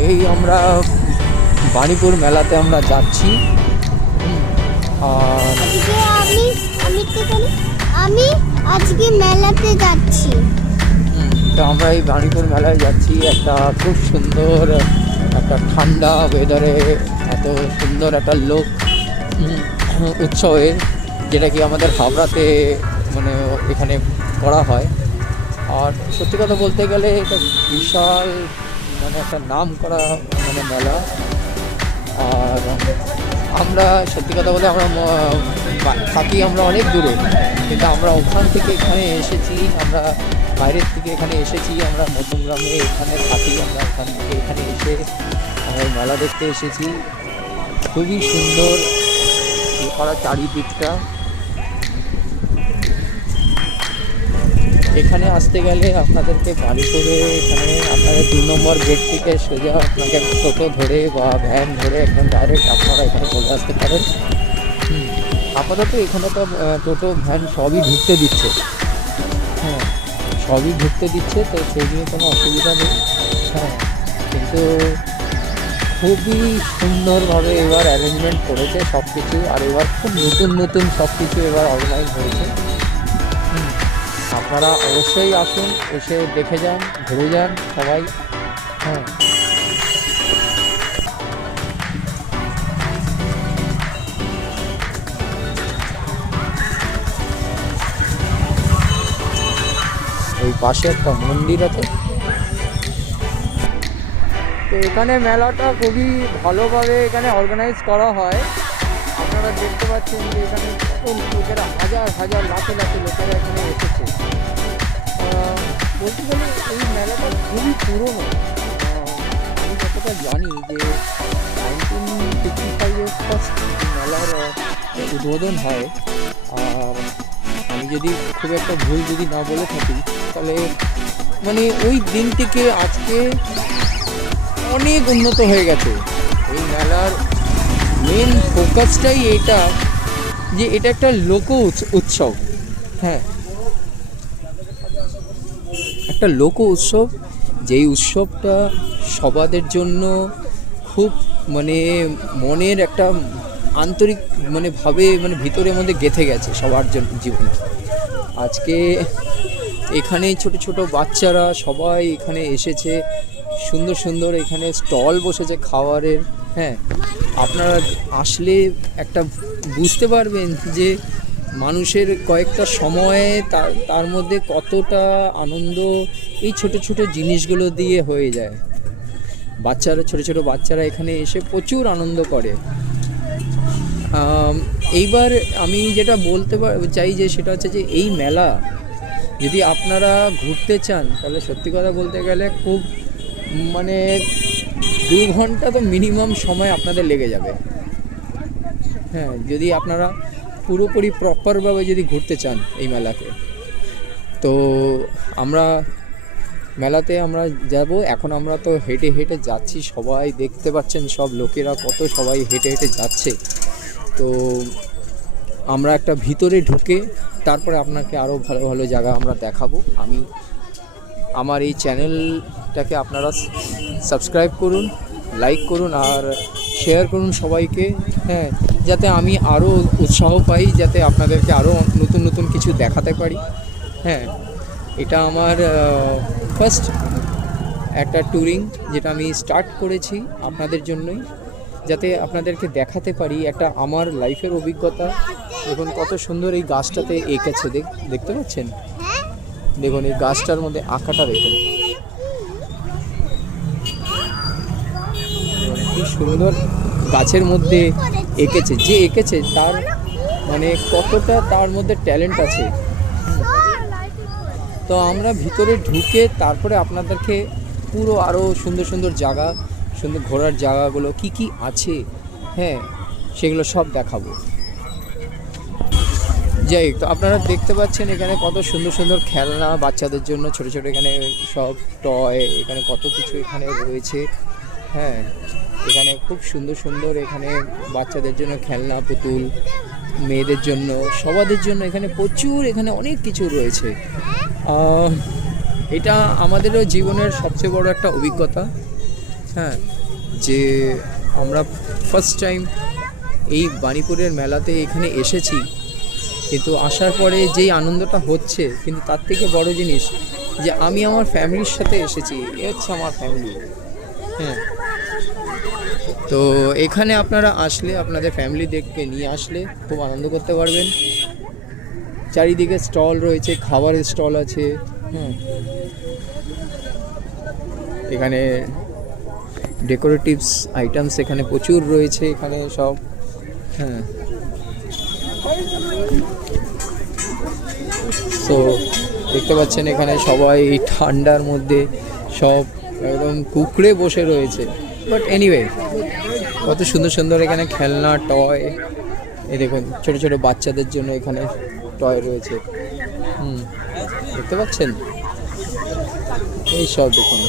এই আমরা বাণীপুর মেলাতে আমরা যাচ্ছি। আর আজকে আমি আজকে মেলাতে যাচ্ছি। তো আমরা এই বাণীপুর মেলায় যাচ্ছি। একটা খুব সুন্দর একটা ঠান্ডা ওয়েদারে এত সুন্দর একটা লোক উৎসবে, যেটা কি আমাদের হাবড়াতে মানে এখানে করা হয়। আর সত্যি কথা বলতে গেলে এটা বিশাল মানে একটা নাম করা মানে মেলা। আর আমরা সত্যি কথা বলে আমরা থাকি আমরা অনেক দূরে, কিন্তু আমরা ওখান থেকে এখানে এসেছি, আমরা বাইরের থেকে এখানে এসেছি, আমরা মধ্যমগ্রামে এখানে থাকি। আমরা এখান থেকে এখানে এসে আমরা মেলা দেখতে এসেছি। খুবই সুন্দর করা চারিদিকটা। এখানে আসতে গেলে আপনাদেরকে গাড়ি করে এখানে আপনাদের 2 নম্বর গেট থেকে সোজা আপনাকে টোটো ধরে বা ভ্যান ধরে একদম ডাইরেক্ট আপনারা এখানে চলে আসতে পারেন। আপাতত এখানে তো টোটো ভ্যান সবই ঢুকতে দিচ্ছে, হ্যাঁ সবই ঢুকতে দিচ্ছে, তো সেই নিয়ে কোনো অসুবিধা নেই। হ্যাঁ, কিন্তু খুবই সুন্দরভাবে এবার অ্যারেঞ্জমেন্ট করেছে সব কিছু। আর এবার খুব নতুন নতুন সব কিছু এবার অর্গানাইজ হয়েছে। আপনারা অবশ্যই আসুন, এসে দেখে যান, ঘুরে যান সবাই। হ্যাঁ, ওই পাশে একটা মন্দির আছে। তো এখানে মেলাটা খুবই ভালোভাবে এখানে অর্গানাইজ করা হয়। আপনারা দেখতে পাচ্ছেন যে এখানে কত লোকেরা, হাজার হাজার লাখে লাখে লোকেরা এখানে এসেছে। বলতে গেলে এই মেলাটা খুবই পুরনো। আমি যতটা জানি যে 1955-এ ফার্স্ট মেলার উদ্বোধন হয়। আর আমি যদি খুব একটা ভুল যদি না বলে থাকি, তাহলে মানে ওই দিন থেকে আজকে অনেক উন্নত হয়ে গেছে। এই মেলার মেন ফোকাসটাই এটা, যে এটা একটা লোক উৎসব। হ্যাঁ, একটা লোক উৎসব, যেই উৎসবটা সবাদের জন্য খুব মানে মনের একটা আন্তরিক মানে ভাবে মানে ভিতরের মধ্যে গেঁথে গেছে সবার জন্য জীবনে। আজকে এখানে ছোট ছোট বাচ্চারা সবাই এখানে এসেছে, সুন্দর সুন্দর এখানে স্টল বসেছে খাবারের। হ্যাঁ, আপনারা আসলে একটা বুঝতে পারবেন যে মানুষের কয়েকটা সময়ে তার মধ্যে কতটা আনন্দ এই ছোট ছোট জিনিসগুলো দিয়ে হয়ে যায়। বাচ্চারা, ছোট ছোট বাচ্চারা এখানে এসে প্রচুর আনন্দ করে। এইবার আমি যেটা বলতে চাই যে সেটা হচ্ছে যে এই মেলা যদি আপনারা ঘুরতে চান, তাহলে সত্যি কথা বলতে গেলে খুব মানে 2 ঘন্টা তো মিনিমাম সময় আপনাদের লেগে যাবে। হ্যাঁ, যদি আপনারা পুরোপুরি প্রপারভাবে যদি ঘুরতে চান এই মেলাকে। তো আমরা মেলাতে আমরা যাব। এখন আমরা তো হেঁটে হেঁটে যাচ্ছি, সবাই দেখতে পাচ্ছেন সব লোকেরা কত সবাই হেঁটে হেঁটে যাচ্ছে। তো আমরা একটা ভিতরে ঢুকে তারপরে আপনাকে আরও ভালো ভালো জায়গা আমরা দেখাবো। আমি আমার এই চ্যানেলটাকে আপনারা সাবস্ক্রাইব করুন, লাইক করুন আর শেয়ার করুন সবাইকে। হ্যাঁ, যাতে আমি আরও উৎসাহ পাই, যাতে আপনাদেরকে আরও নতুন নতুন কিছু দেখাতে পারি। হ্যাঁ, এটা আমার ফার্স্ট একটা ট্যুরিং, যেটা আমি স্টার্ট করেছি আপনাদের জন্যই, যাতে আপনাদেরকে দেখাতে পারি একটা আমার লাইফের অভিজ্ঞতা। দেখুন কত সুন্দর এই গাছটাতে এঁকেছে, দেখতে পাচ্ছেন? দেখুন এই গাছটার মধ্যে আঁকাটা দেখুন, কি সুন্দর গাছের মধ্যে এঁকেছে। যে এঁকেছে তার মানে কতটা তার মধ্যে ট্যালেন্ট আছে। তো আমরা ভিতরে ঢুকে তারপরে আপনাদেরকে পুরো আরও সুন্দর সুন্দর জায়গা, সুন্দর ঘোরার জায়গাগুলো কি কি আছে, হ্যাঁ সেগুলো সব দেখাবো। যাই হোক, তো আপনারা দেখতে পাচ্ছেন এখানে কত সুন্দর সুন্দর খেলনা বাচ্চাদের জন্য, ছোটো ছোটো এখানে সব টয়, এখানে কত কিছু এখানে রয়েছে। হ্যাঁ, এখানে খুব সুন্দর সুন্দর এখানে বাচ্চাদের জন্য খেলনা, পুতুল, মেয়েদের জন্য, সবাদের জন্য এখানে প্রচুর এখানে অনেক কিছু রয়েছে। এটা আমাদেরও জীবনের সবচেয়ে বড় একটা অভিজ্ঞতা। হ্যাঁ, যে আমরা ফার্স্ট টাইম এই বাণীপুরের মেলাতে এখানে এসেছি, কিন্তু আসার পরে যেই আনন্দটা হচ্ছে, কিন্তু তার থেকে বড় জিনিস যে আমি আমার ফ্যামিলির সাথে এসেছি, এ হচ্ছে আমার ফ্যামিলি। হ্যাঁ, তো এখানে আপনারা আসলে আপনাদের ফ্যামিলিদেরকে নিয়ে আসলে খুব আনন্দ করতে পারবেন। চারিদিকে স্টল রয়েছে, খাবারের স্টল আছে। হ্যাঁ, এখানে ডেকোরেটিভস আইটেমস এখানে প্রচুর রয়েছে এখানে সব। হ্যাঁ, তো দেখতে পাচ্ছেন এখানে সবাই এই ঠান্ডার মধ্যে সব একদম কুকড়ে বসে রয়েছে। বাট এনিওয়ে, কত সুন্দর সুন্দর এখানে খেলনা, টয়। এই দেখুন ছোট ছোট বাচ্চাদের জন্য এখানে টয় রয়েছে। দেখতে পাচ্ছেন এই সব দেখুন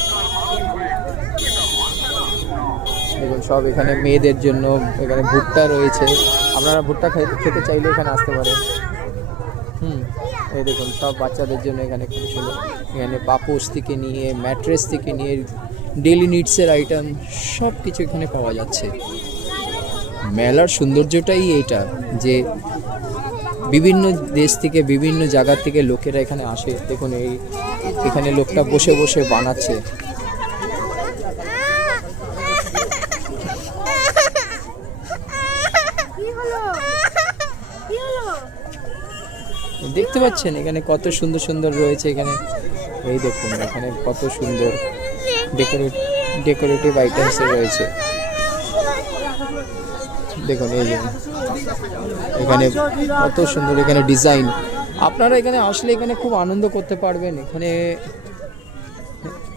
দেখুন সব এখানে মেয়েদের জন্য এখানে ভুট্টা রয়েছে। আপনারা ভুট্টা খেতে চাইলে এখানে আসতে পারেন। এই দেখুন সব বাচ্চাদের জন্য এখানে খুব সুন্দর, এখানে পাপোশ থেকে নিয়ে ম্যাট্রেস থেকে নিয়ে ডেইলি নিডসের আইটেম সব কিছু এখানে পাওয়া যাচ্ছে। মেলার সৌন্দর্যটাই এইটা যে বিভিন্ন দেশ থেকে বিভিন্ন জায়গা থেকে লোকেরা এখানে আসে। দেখুন এখানে লোকটা বসে বসে বানাচ্ছে। দেখতে পাচ্ছেন এখানে কত সুন্দর সুন্দর রয়েছে এখানে। এই দেখুন এখানে কত সুন্দর ডেকোরেটিভ আইটেমস রয়েছে। দেখুন এই যে এখানে কত সুন্দর এখানে ডিজাইন। আপনারা এখানে আসলে এখানে খুব আনন্দ করতে পারবেন। এখানে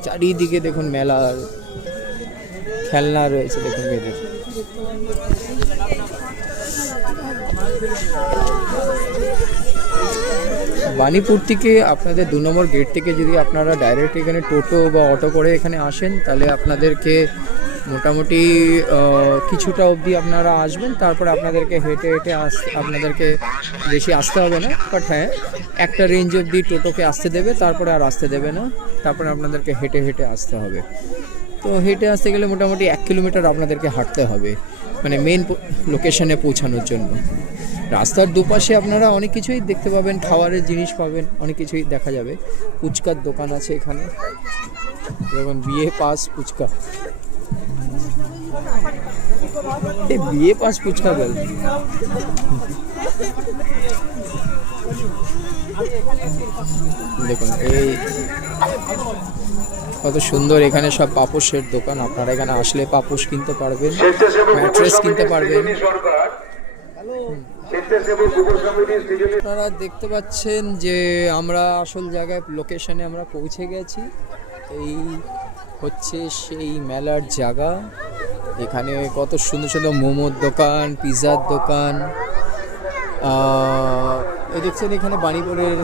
চারিদিকে দেখুন মেলার খেলনা রয়েছে। দেখুন মেয়েদের বাণীপুর থেকে আপনাদের 2 নম্বর গেট থেকে যদি আপনারা ডাইরেক্ট এখানে টোটো বা অটো করে এখানে আসেন, তাহলে আপনাদেরকে মোটামুটি কিছুটা অবধি আপনারা আসবেন। তারপরে আপনাদেরকে হেঁটে হেঁটে আপনাদেরকে বেশি আসতে হবে না। বাট হ্যাঁ, একটা রেঞ্জ অবধি টোটোকে আসতে দেবে, তারপরে আর আসতে দেবে না। তারপরে আপনাদেরকে হেঁটে হেঁটে আসতে হবে। তো হেঁটে আসতে গেলে মোটামুটি 1 কিলোমিটার আপনাদেরকে হাঁটতে হবে, মানে মেন লোকেশনে পৌঁছানোর জন্য। রাস্তার দুপাশে আপনারা অনেক কিছুই দেখতে পাবেন, খাবারের জিনিস পাবেন, অনেক কিছুই দেখা যাবে। ফুচকার দোকান আছে এখানে, যেমন বিয়ে পাস ফুচকা। এই বিয়ে পাস ফুচকা বল। দেখুন এই কত সুন্দর এখানে সব পাপোশের দোকান। আপনারা এখানে আসলে পাপোশ কিনতে পারবেন, ম্যাট্রেস কিনতে পারবেন। আপনারা দেখতে পাচ্ছেন যে আমরা আসল জায়গায় লোকেশনে আমরা পৌঁছে গেছি। এই হচ্ছে সেই মেলার জায়গা। এখানে কত সুন্দর সুন্দর মোমোর দোকান, পিৎজার দোকান। এই দেখছেন এখানে বাণীপুরের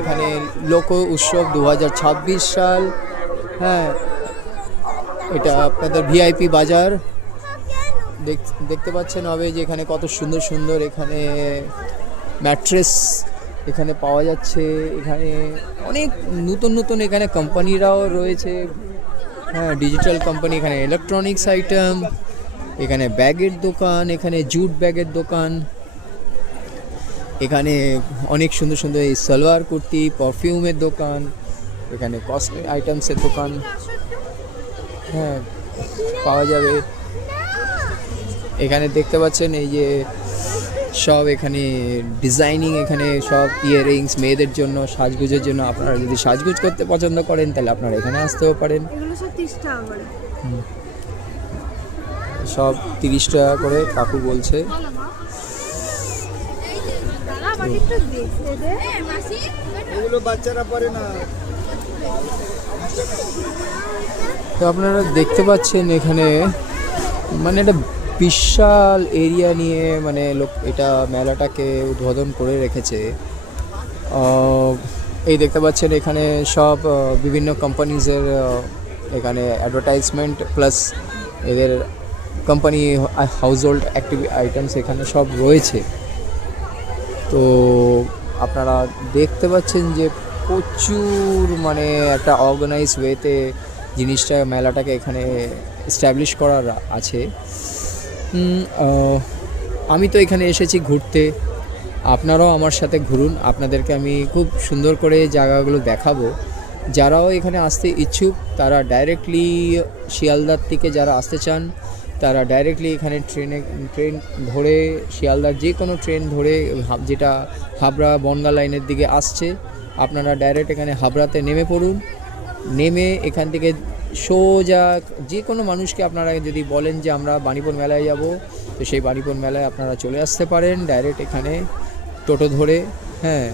এখানে লোক উৎসব 2026 সাল। হ্যাঁ, এটা আপনাদের ভিআইপি বাজার দেখতে পাচ্ছেন হবে যে এখানে কত সুন্দর সুন্দর এখানে ম্যাট্রেস এখানে পাওয়া যাচ্ছে। এখানে অনেক নতুন নতুন এখানে কোম্পানিরাও রয়েছে। হ্যাঁ, ডিজিটাল কোম্পানি, এখানে ইলেকট্রনিক্স আইটেম, এখানে ব্যাগের দোকান, এখানে জুট ব্যাগের দোকান, এখানে অনেক সুন্দর সুন্দর এই সালোয়ার কুর্তি, পারফিউমের দোকান, এখানে কসমেটিক আইটেমসের দোকান। হ্যাঁ, পাওয়া যাবে। এখানে দেখতে পাচ্ছেন এই যে সব এখানে ডিজাইনিং, এখানে সব ইয়াররিংস মেয়েদের জন্য, সাজগুজের জন্য। আপনারা যদি সাজগুজ করতে পছন্দ করেন তাহলে আপনারা এখানে আসতেও পারেন। সব 30 টাকা করে কাকু বলছে। তো আপনারা দেখতে পাচ্ছেন এখানে মানে একটা বিশাল এরিয়া নিয়ে মানে এটা মেলাটাকে উদ্বোধন করে রেখেছে। এই দেখতে পাচ্ছেন এখানে সব বিভিন্ন কোম্পানিজের এখানে অ্যাডভার্টাইজমেন্ট প্লাস এদের কোম্পানি হাউস হোল্ড আইটেমস এখানে সব রয়েছে। তো আপনারা দেখতে পাচ্ছেন যে প্রচুর মানে একটা অর্গানাইজ ওয়েতে জিনিসটা মেলাটাকে এখানে এস্টাবলিশ করার আছে। আমি তো এখানে এসেছি ঘুরতে, আপনারাও আমার সাথে ঘুরুন, আপনাদেরকে আমি খুব সুন্দর করে জায়গাগুলো দেখাবো। যারাও এখানে আসতে ইচ্ছুক তারা ডাইরেক্টলি শিয়ালদার থেকে যারা আসতে চান তারা ডাইরেক্টলি এখানে ট্রেন ধরে শিয়ালদার যে কোনো ট্রেন ধরে যেটা হাবড়া বনগাঁ লাইনের দিকে আসছে, আপনারা ডাইরেক্ট এখানে হাবড়াতে নেমে পড়ুন। নেমে এখান থেকে সোজা যে কোনো মানুষকে আপনারা যদি বলেন যে আমরা বাণীপুর মেলায় যাব, তো সেই বাণীপুর মেলায় আপনারা চলে আসতে পারেন ডাইরেক্ট এখানে টোটো ধরে। হ্যাঁ,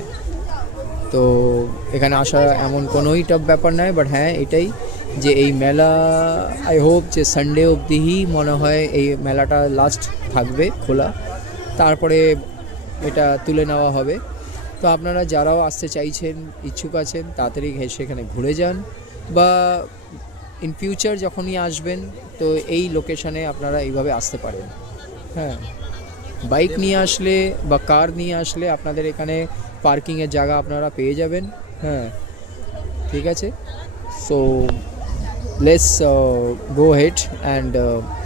তো এখানে আসা এমন কোনোই টাফ ব্যাপার নয়, বাট হ্যাঁ এটাই যে এই মেলা আই হোপ যে সানডে অবধিই মনে হয় এই মেলাটা লাস্ট থাকবে খোলা, তারপরে এটা তুলে নেওয়া হবে। তো আপনারা যারাও আসতে চাইছেন, ইচ্ছুক আছেন, তাড়াতাড়ি সেখানে ঘুরে যান, বা ইন ফিউচার যখনই আসবেন তো এই লোকেশানে আপনারা এইভাবে আসতে পারেন। হ্যাঁ, বাইক নিয়ে আসলে বা কার নিয়ে আসলে আপনাদের এখানে পার্কিংয়ের জায়গা আপনারা পেয়ে যাবেন। হ্যাঁ, ঠিক আছে। So let's go head and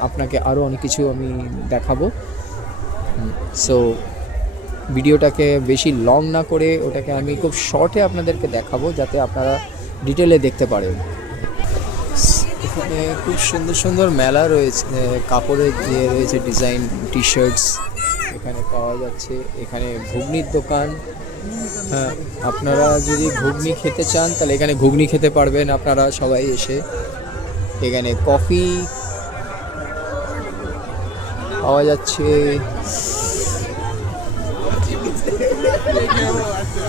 আপনাকে আরও অনেক কিছু আমি দেখাবো। সো ভিডিওটাকে বেশি লং না করে ওটাকে আমি খুব শর্টে আপনাদেরকে দেখাবো যাতে আপনারা ডিটেলে দেখতে পারেন। এখানে খুব সুন্দর সুন্দর মেলা রয়েছে, কাপড়ের যে রয়েছে ডিজাইন টি শার্টস এখানে পাওয়া যাচ্ছে। এখানে ঘুগনির দোকান, হ্যাঁ আপনারা যদি ঘুগনি খেতে চান তাহলে এখানে ঘুগনি খেতে পারবেন আপনারা সবাই এসে। এখানে কফি পাওয়া যাচ্ছে,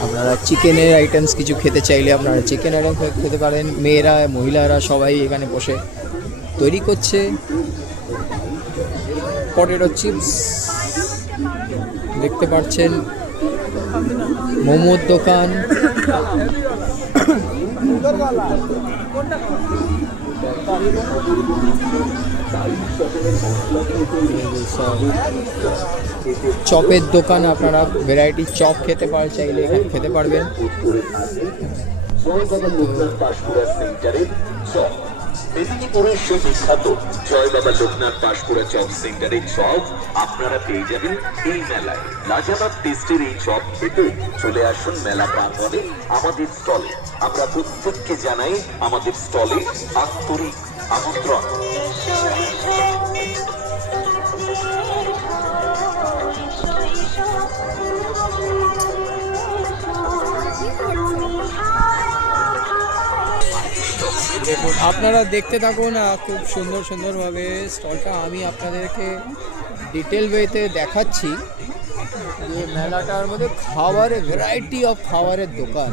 আপনারা চিকেনের আইটেমস কিছু খেতে চাইলে আপনারা চিকেন আইটেম খেতে পারেন। মেয়েরা মহিলারা সবাই এখানে বসে তৈরি করছে। পটেটো চিপস দেখতে পাচ্ছেন, মোমোর দোকান, চপের দোকান, আপনারা ভ্যারাইটি চপ খেতে চাইলে এখানে খেতে পারবেন। মেদিনীপুরের সুবিখ্যাত জয় বাবা লোকনাথ পাশপুরা চপ সেন্টারের চপ আপনারা পেয়ে যাবেন এই মেলায়। লাজবাব টেস্টের এই চপ খেতে চলে আসুন মেলা প্রাঙ্গণে আমাদের স্টলে। আমরা প্রত্যেককে জানাই আমাদের স্টলে আন্তরিক আমন্ত্রণ। দেখুন, আপনারা দেখতে থাকুন খুব সুন্দর সুন্দরভাবে স্টলটা আমি আপনাদেরকে ডিটেল ওয়েতে দেখাচ্ছি। যে মেলাটার মধ্যে খাবারের ভ্যারাইটি অফ খাবারের দোকান,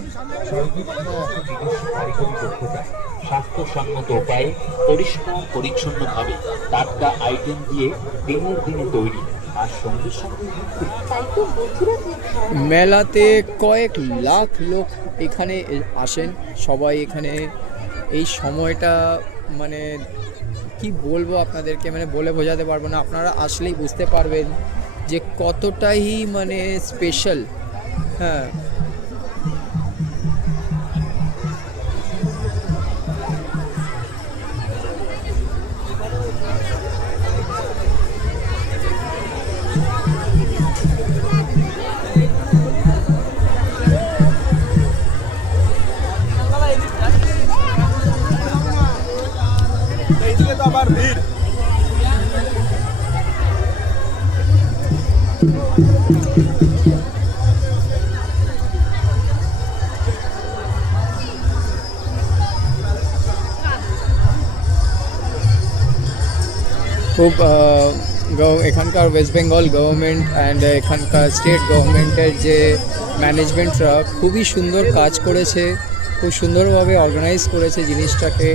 স্বাস্থ্যসম্মত উপায়ে পরিষ্কার পরিচ্ছন্নভাবে টাটকা আইটেম দিয়ে দিনের দিনে তৈরি, আর সঙ্গে সঙ্গে মেলাতে কয়েক লাখ লোক এখানে আসেন। সবাই এখানে এই সময়টা মানে কি বলবো আপনাদেরকে, মানে বলে বোঝাতে পারবো না, আপনারা আসলেই বুঝতে পারবেন যে কতটাই মানে স্পেশাল। হ্যাঁ, খুব এখানকার ওয়েস্ট বেঙ্গল গভর্নমেন্ট অ্যান্ড এখানকার স্টেট গভর্নমেন্টের যে ম্যানেজমেন্টরা খুবই সুন্দর কাজ করেছে, খুব সুন্দরভাবে অর্গানাইজ করেছে জিনিসটাকে।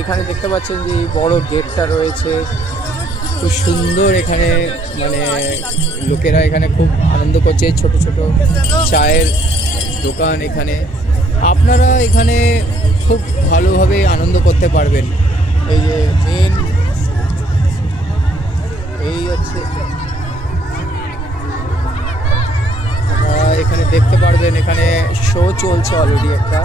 এখানে দেখতে পাচ্ছেন যে বড় গেটটা রয়েছে, খুব সুন্দর। এখানে মানে লোকেরা এখানে খুব আনন্দ করছে, ছোট ছোট চায়ের দোকান এখানে, আপনারা এখানে খুব ভালোভাবে আনন্দ করতে পারবেন। এই যে মেন এই হচ্ছে, এখানে দেখতে পারবেন এখানে শো চলছে অলরেডি একটা।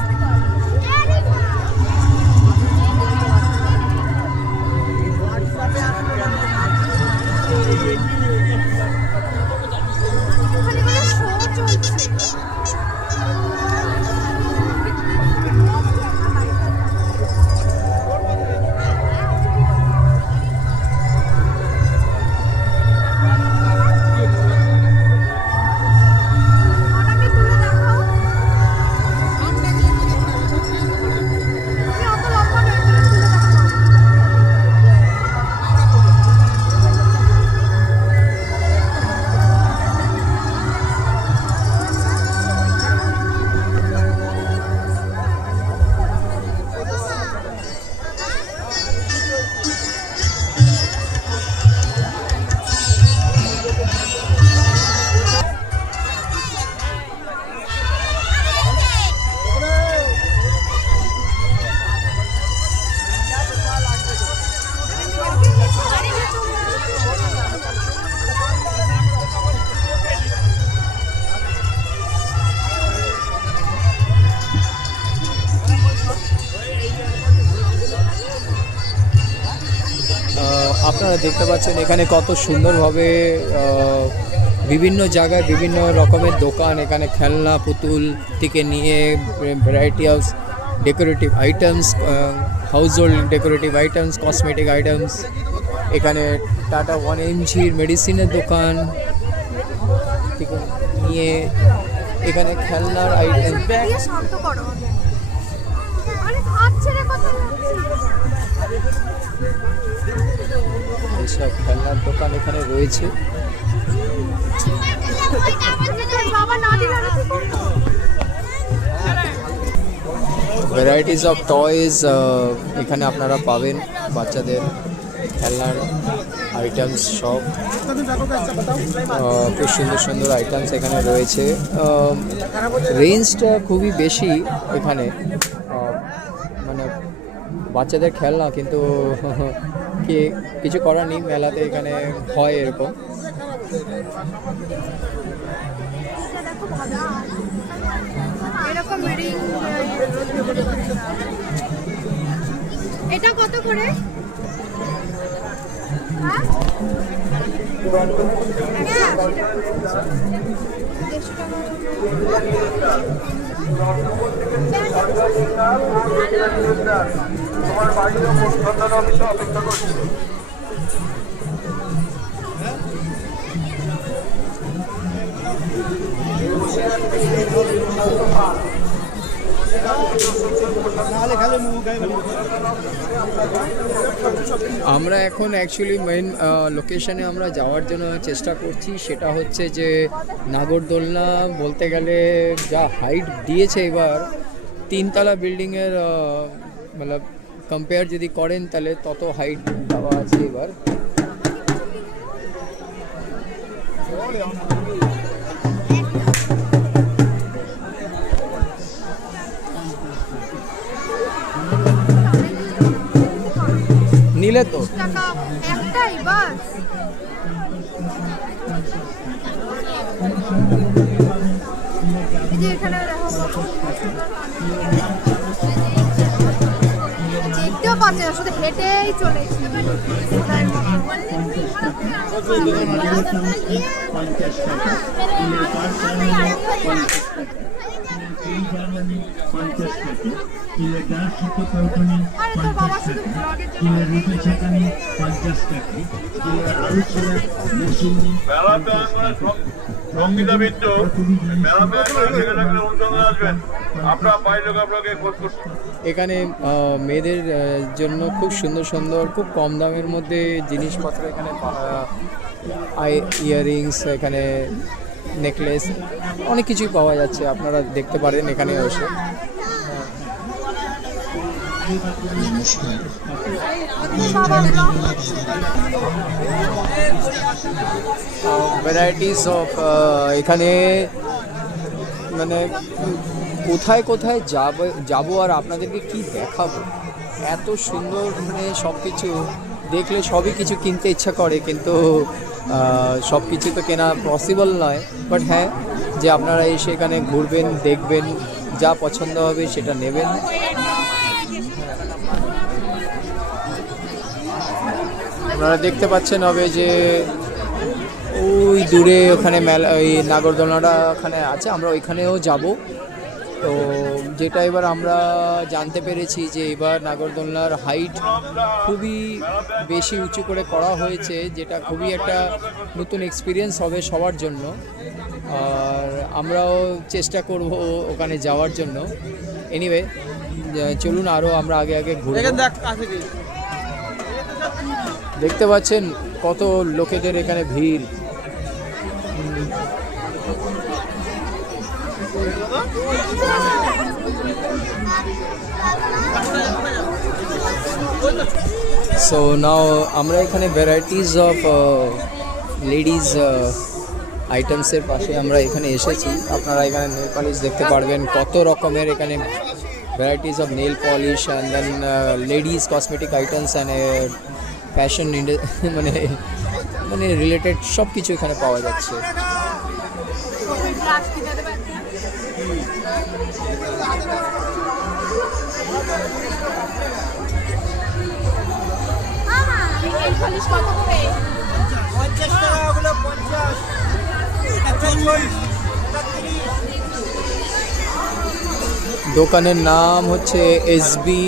আপনারা দেখতে পাচ্ছেন এখানে কত সুন্দরভাবে বিভিন্ন জায়গায় বিভিন্ন রকমের দোকান, এখানে খেলনা পুতুল থেকে নিয়ে variety of decorative items, house hold decorative items, cosmetic items. এখানে টাটা 1mgর মেডিসিনের দোকান থেকে নিয়ে এখানে খেলনার আইটেম, এইসব খেলনার দোকান এখানে রয়েছে। ভ্যারাইটিস অফ টয়েস এখানে আপনারা পাবেন, বাচ্চাদের খেলনার আইটেমস সব খুব সুন্দর সুন্দর আইটেমস এখানে রয়েছে। রেঞ্জটা খুবই বেশি এখানে, মানে বাচ্চাদের খেলনা, কিন্তু কি কিছু করার নেই, মেলাতে এখানে হয় এরকম। এটা কত করে? তোমার বাড়ির সন্তান অপেক্ষা করছি। আমরা এখন অ্যাকচুয়ালি মেইন লোকেশনে আমরা যাওয়ার জন্য চেষ্টা করছি, সেটা হচ্ছে যে নাগরদোলনা বলতে গেলে যা হাইট দিয়েছে এবার, 3তলা বিল্ডিংয়ের মানে কম্পেয়ার যদি করেন তাহলে তত হাইট দেওয়া আছে এবার। নিলে তো একটাই বাস। এখানে দেখতেও পাচ্ছে না, শুধু হেঁটেই চলেছি। এখানে মেয়েদের জন্য খুব সুন্দর সুন্দর, খুব কম দামের মধ্যে জিনিসপত্র এখানে, ইয়াররিংস, এখানে নেকলেস, অনেক কিছুই পাওয়া যাচ্ছে, আপনারা দেখতে পারেন এখানে এসে। ভ্যারাইটিস অফ এখানে মানে কোথায় কোথায় যাবো আর আপনাদেরকে কি দেখাবো, এত সুন্দর, মানে সব কিছু দেখলে সবই কিছু কিনতে ইচ্ছা করে, কিন্তু সব কিছু তো কেনা পসিবল নয়। বাট হ্যাঁ, যে আপনারা এসে এখানে ঘুরবেন, দেখবেন, যা পছন্দ হবে সেটা নেবেন। আপনারা দেখতে পাচ্ছেন হবে যে ওই দূরে ওখানে মেলা, ওই নাগরদোলনাটা ওখানে আছে, আমরা ওইখানেও যাব। তো যেটা এবার আমরা জানতে পেরেছি যে এবার নাগরদোলনার হাইট খুবই বেশি উঁচু করে করা হয়েছে, যেটা খুবই একটা নতুন এক্সপিরিয়েন্স হবে সবার জন্য। আর আমরাও চেষ্টা করব ওখানে যাওয়ার জন্য। এনিওয়ে, চলুন আরও আমরা আগে আগে ঘুরে। দেখতে পাচ্ছেন কত লোকেদের এখানে ভিড়। সো নাও আমরা এখানে ভ্যারাইটিস অফ লেডিজ আইটেমসের পাশে আমরা এখানে এসেছি। আপনারা এখানে নেল পলিশ দেখতে পারবেন, কত রকমের এখানে varieties of nail polish, and then ladies cosmetic items and fashion মানে মানে রিলেটেড সব কিছু এখানে পাওয়া যাচ্ছে। কত করে? 50 টাকা ওগুলো 50 এটা 40 এটা 30 দোকানের নাম হচ্ছে SB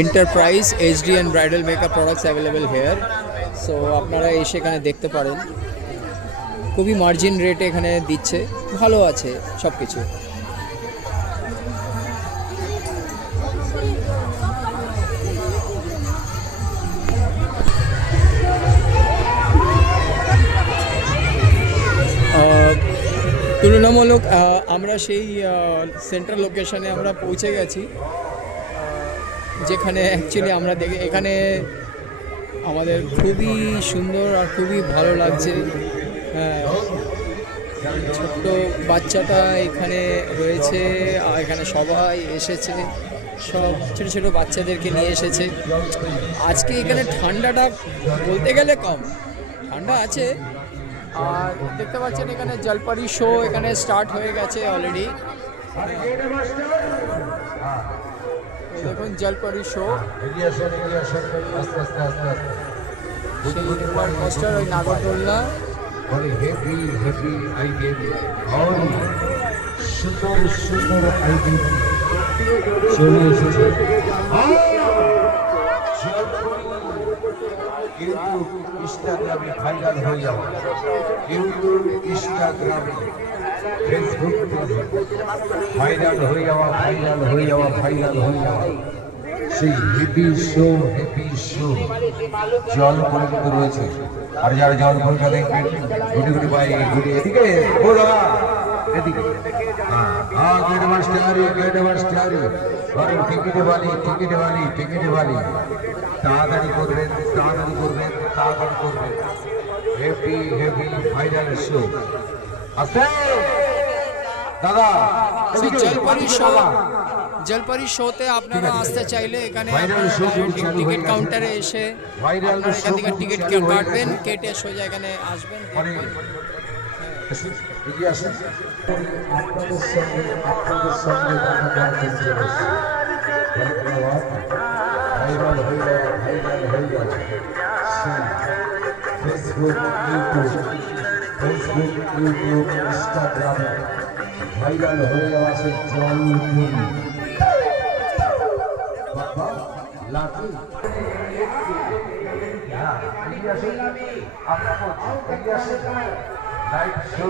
enterprise HD and bridal makeup products available hair. So আপনারা এসে এখানে দেখতে পারেন, খুবই মার্জিন রেটে এখানে দিচ্ছে, ভালো আছে সব কিছু। তুলনামূলক আমরা সেই সেন্ট্রাল লোকেশনে আমরা পৌঁছে গেছি, যেখানে অ্যাকচুয়ালি আমরা দেখে এখানে আমাদের খুবই সুন্দর আর খুবই ভালো লাগছে। হ্যাঁ, ছোট্ট বাচ্চাটা এখানে রয়েছে, আর এখানে সবাই এসেছে, সব ছোটো ছোটো বাচ্চাদেরকে নিয়ে এসেছে। আজকে এখানে ঠান্ডাটা বলতে গেলে কম, ঠান্ডা আছে। আর দেখতে পাচ্ছেন এখানে জলপরি শো এখানে স্টার্ট হয়ে গেছে অলরেডি। দেখুন জলপরি শো, পোস্টার ওই নাগরদোলনা। সুন্দর সুন্দর আইডিয়া চলে এসেছে, কিন্তু ইনস্টাগ্রামে ভাইরাল হয়ে যাওয়া, কিন্তু ইনস্টাগ্রামে ফেসবুক ভাইরাল হয়ে যাওয়া, ভাইরাল হয়ে যাওয়া, ভাইরাল হয়ে যাওয়া সেই হেভি শো জল পরিচিত রয়েছে। আর যারা জল পরীক্ষা দেখবেন গুটি গুটি পাই ঘুরে এদিকে, ও দাদা এদিকে, হ্যাঁ গেট মাস্টারি আরে টিকিটে বালি তাড়াতাড়ি করবেন, হেভি ভাইরাল শো আছে দাদা। জলপরি শোতে আপনারা আসতে চাইলে এখানে ভাইরাল শো টিকিট কাউন্টারে এসে আপনারা এখান থেকে টিকিট কাটবেন, কেটে সোজা এখানে আসবেন। এগিয়ে আসুন, আপনাদের সঙ্গে দেখা করতে চলেছি। ভাইরাল হয়ে যাচ্ছে ফেসবুক, ইউটিউব, ইনস্টাগ্রামে ভাইরাল হয়ে যাওয়া সে জলপুরি লাঠি। এগিয়ে আসুন, এগিয়ে আসুন, লাইট শো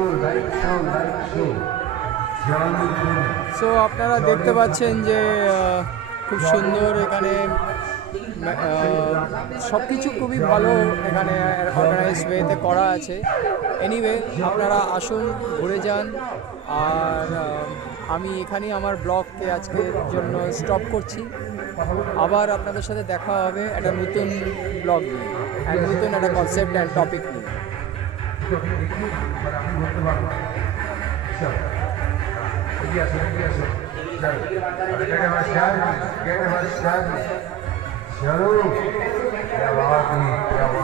জলপুরি। সো আপনারা দেখতে পাচ্ছেন যে খুব সুন্দর এখানে সব কিছু খুবই ভালো এখানে অর্গানাইজ ওয়েতে করা আছে। এনিওয়ে আপনারা আসুন, ঘুরে যান। আর আমি এখানেই আমার ব্লগকে আজকের জন্য স্টপ করছি। আবার আপনাদের সাথে দেখা হবে একটা নতুন ব্লগ নিয়ে, নতুন একটা কনসেপ্ট অ্যান্ড টপিক নিয়ে। चलो क्या बात है, क्या बात